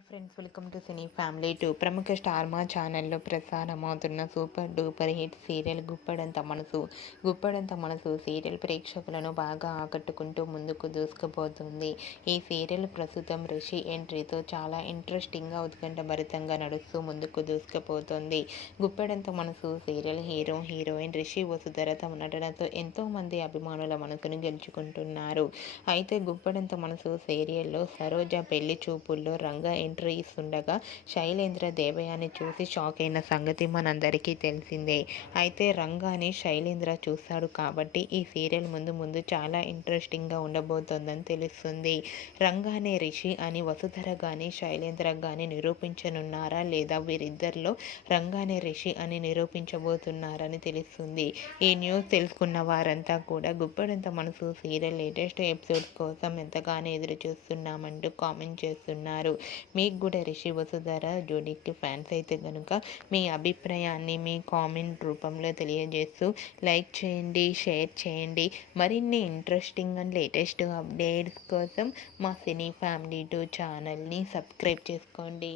Hi friends welcome to cine family to ప్రముఖ star Maa ఛానల్లో ప్రసారమవుతున్న super duper hit serial Guppedantha Manasu Guppedantha Manasu serial ప్రేక్షకులను బాగా ఆకట్టుకుంటూ ముందుకు దూసుకుపోతుంది. ఈ సీరియల్ ప్రస్తుతం రిషి ఎంట్రీతో చాలా ఇంట్రెస్టింగ్గా ఉత్కంఠభరితంగా నడుస్తూ ముందుకు దూసుకుపోతుంది. గుప్పడంత మనసు serial hero heroine Rishi Vasudhara తమ నటనతో ఎంతోమంది అభిమానుల మనసును గెలుచుకుంటున్నారు. అయితే గుప్పడంత మనసు సీరియల్లో సరోజ పెళ్ళి చూపుల్లో రంగా ఎంట్రీ ఇస్తుండగా శైలేంద్ర దేవయాని చూసి షాక్ అయిన సంగతి మనందరికీ తెలిసిందే. అయితే రంగాని శైలేంద్ర చూస్తాడు కాబట్టి ఈ సీరియల్ ముందు ముందు చాలా ఇంట్రెస్టింగ్గా ఉండబోతోందని తెలుస్తుంది. రంగానే రిషి అని వసుధర కానీ శైలేంద్ర కానీ నిరూపించనున్నారా లేదా వీరిద్దరిలో రంగానే రిషి అని నిరూపించబోతున్నారని తెలుస్తుంది. ఈ న్యూస్ తెలుసుకున్న వారంతా కూడా గుప్పడంత మనసు సీరియల్ లేటెస్ట్ ఎపిసోడ్స్ కోసం ఎంతగానో ఎదురు చూస్తున్నామంటూ కామెంట్ చేస్తున్నారు. మీకు కూడా రిషి వసుధార జోడీకి ఫ్యాన్స్ అయితే కనుక మీ అభిప్రాయాన్ని మీ కామెంట్ రూపంలో తెలియజేస్తూ లైక్ చేయండి షేర్ చేయండి. మరిన్ని ఇంట్రెస్టింగ్ అండ్ లేటెస్ట్ అప్డేట్స్ కోసం మా సినీ ఫ్యామిలీ టూ ఛానల్ని సబ్స్క్రైబ్ చేసుకోండి.